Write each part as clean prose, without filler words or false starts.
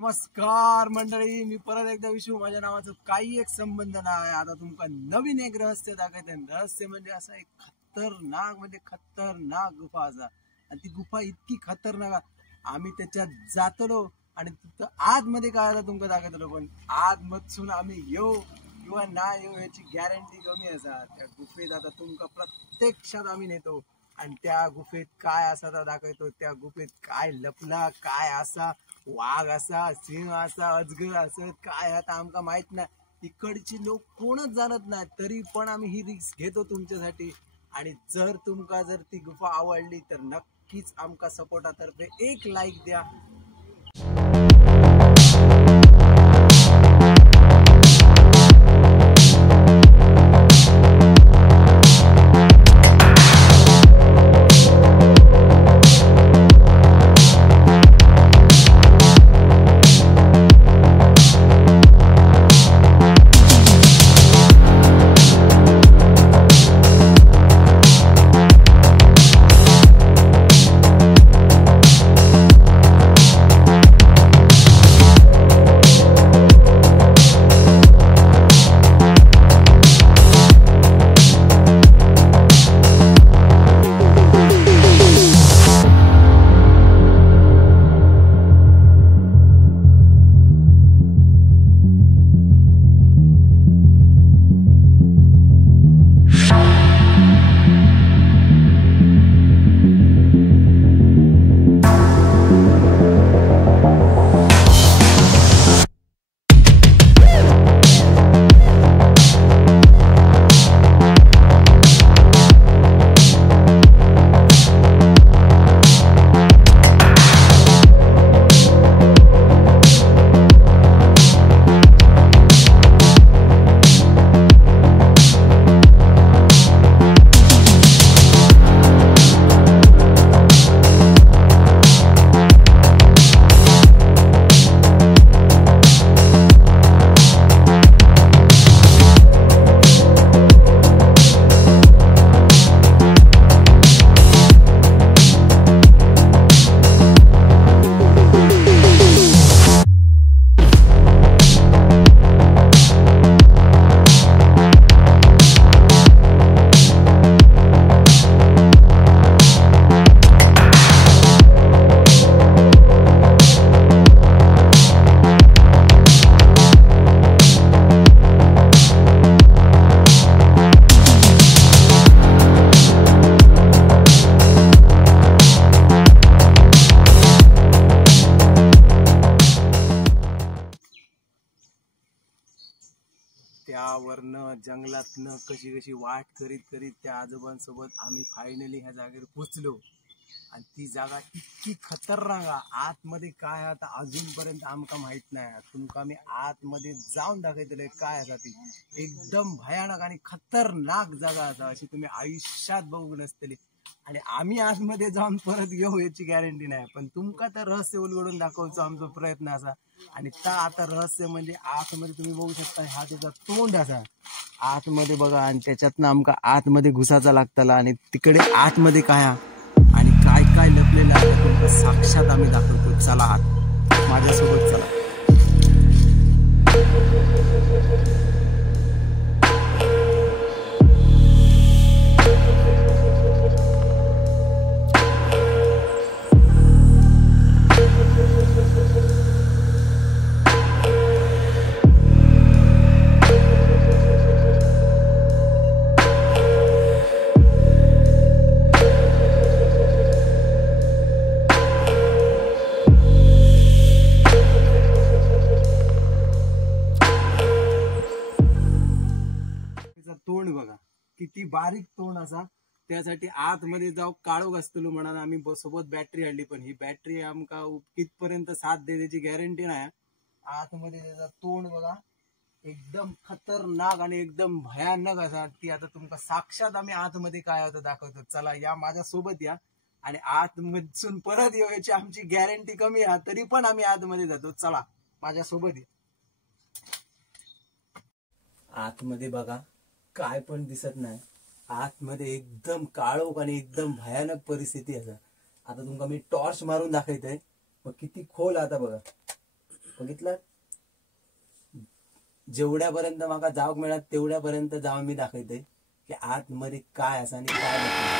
नमस्कार मंडळी, मी परत एकदा विशू. माझ्या नावाचं काही एक संबंध नाही. आता तुमका नवीन एक रहस्य दाखवते. रहस्य म्हणजे असं एक खतरनाक गुफा असा, आणि ती गुफा इतकी खतरनाक आम्ही त्याच्यात जातलो आणि तिथं आतमध्ये काय आता तुमका दाखवतलो. पण आतमधून आम्ही येऊ किंवा ना येऊ याची गॅरंटी कमी असा. त्या गुफेत आता तुमका प्रत्यक्षात आम्ही नेतो आणि त्या गुफेत काय असा दाखवतो. त्या गुफेत काय लपला, काय असा वाघ असा, सिंह असा, अजगर असं काय आता आमका माहित नाही. इकडची लोक कोणच जाणत नाही, तरी पण आम्ही ही रिस्क घेतो तुमच्यासाठी. आणि जर तुमका ती गुफा आवडली तर नक्कीच आमका सपोर्टातर्फे एक लाईक द्या. त्यावरनं जंगलातनं कशी वाट करीत करीत त्या आजोबांसोबत आम्ही फायनली ह्या जागेवर पोचलो. आणि ती जागा इतकी खतरनाक, आतमध्ये काय आता अजूनपर्यंत आमका माहित नाही. तुमका मी आतमध्ये जाऊन दाखवतले काय असा. ती एकदम भयानक आणि खतरनाक जागा असा, अशी तुम्ही आयुष्यात बघू नसतली. आणि आम्ही आतमध्ये जाऊन परत घेऊ याची गॅरंटी नाही, पण तुमका तर रहस्य उलगडून दाखवतो आमचा प्रयत्न असा. आणि आता रहस्य म्हणजे आतमध्ये तुम्ही बघू शकता, हा त्याचा तोंड असा आतमध्ये बघा, आणि त्याच्यातनं आमका आतमध्ये घुसाचा लागतला. आणि तिकडे आतमध्ये काय आणि काय काय लपलेलं आहे तुमका साक्षात आम्ही दाखवतो. चला आत माझ्यासोबत चला. तोंड बघा किती बारीक तोंड असा. त्यासाठी आतमध्ये जाऊ काळोख असतलो म्हणून आम्ही सोबत बॅटरी आणली, पण ही बॅटरी आमका कितपर्यंत साथ दे त्याची गॅरंटी नाही. आतमध्ये त्याचा तोंड बघा एकदम खतरनाक आणि एकदम भयानक असा. ती आता तुमका साक्षात आम्ही आतमध्ये काय होतं दाखवतो. चला या माझ्या सोबत या आणि आतमधून परत येऊ याची आमची गॅरंटी कमी आहे, तरी पण आम्ही आतमध्ये जातो. चला माझ्या सोबत या. आतमध्ये बघा काय पण दिसत नाही. आतमध्ये एकदम काळोख आणि एकदम भयानक परिस्थिती असा. आता तुमका मी टॉर्च मारून दाखवतोय, मग किती खोल आता बघा. बघितलं, जेवढ्यापर्यंत माका जावक मिळत तेवढ्यापर्यंत जाऊन मी दाखवतोय की आतमध्ये काय असा आणि काय नाही.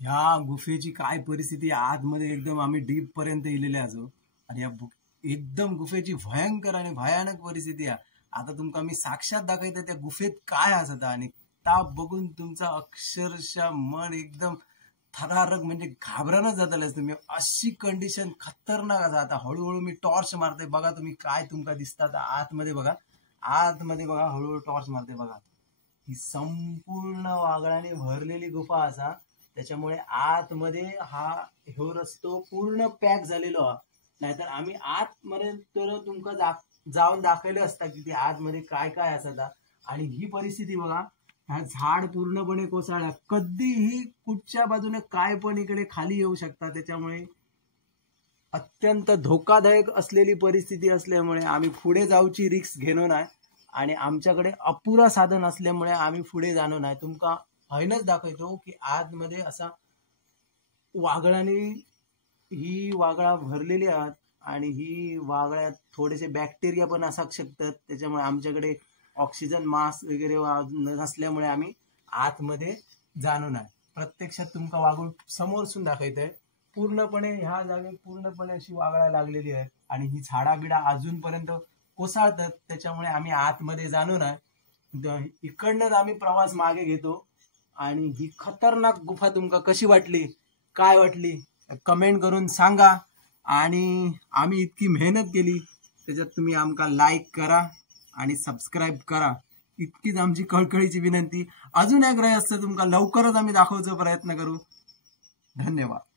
ह्या गुफेची काय परिस्थिती, आतमध्ये एकदम आम्ही डीप पर्यंत गेलेले असो आणि एकदम गुफेची भयंकर आणि भयानक परिस्थिती आहे. आता तुमका मी साक्षात दाखवते त्या गुफेत काय असत आणि ताप बघून तुमचा अक्षरशः मन एकदम थरारक म्हणजे घाबरणच जातालेच तुम्ही. अशी कंडिशन खतरनाक असा. आता हळूहळू मी टॉर्च मारते बघा तुम्ही काय तुमका दिसतात आतमध्ये बघा, आतमध्ये बघा हळूहळू टॉर्च मारते बघा. ही संपूर्ण वागळाने भरलेली गुफा असा, त्याच्यामुळे आतमध्ये ह्यो रस्तो पूर्ण पॅक झालेलो हा. नाहीतर आम्ही आतमध्ये तर तुमका जाऊन दाखवले असता की ते आतमध्ये काय काय असत. आणि ही परिस्थिती बघा, हा झाड पूर्णपणे कोसळला, कधीही कुठच्या बाजूने काय पण इकडे खाली येऊ शकता. त्याच्यामुळे अत्यंत धोकादायक असलेली परिस्थिती असल्यामुळे आम्ही पुढे जाऊची रिस्क घेणो नाही आणि आमच्याकडे अपुरा साधन असल्यामुळे आम्ही पुढे जाणो नाही. तुमका हयनच दाखवतो की आतमध्ये असा वागळाने ही वागळा भरलेली आहात आणि ही वागळ्यात थोडेसे बॅक्टेरिया पण असू शकतात. त्याच्यामुळे आमच्याकडे ऑक्सिजन मास्क वगैरे नसल्यामुळे आम्ही आतमध्ये जाणो नाही. प्रत्यक्षात तुमका वागून समोरसून दाखवतोय पूर्णपणे ह्या जागेत पूर्णपणे अशी वागळा लागलेली आहे आणि ही झाडाबिडा अजूनपर्यंत कोसळतात. त्याच्यामुळे आम्ही आतमध्ये जाणो नाही. इकडनंच आम्ही प्रवास मागे घेतो. आणि ही खतरनाक गुफा तुमका कशी वाटली, काय वाटली कमेंट करून सांगा. आणि आम्ही इतकी मेहनत केली त्याच्यात तुम्ही आमका लाईक करा आणि सबस्क्राईब करा, इतकीच आमची कळकळीची विनंती. अजून एक रहस्य तुमका लवकरच आम्ही दाखवण्याचा प्रयत्न करू. धन्यवाद.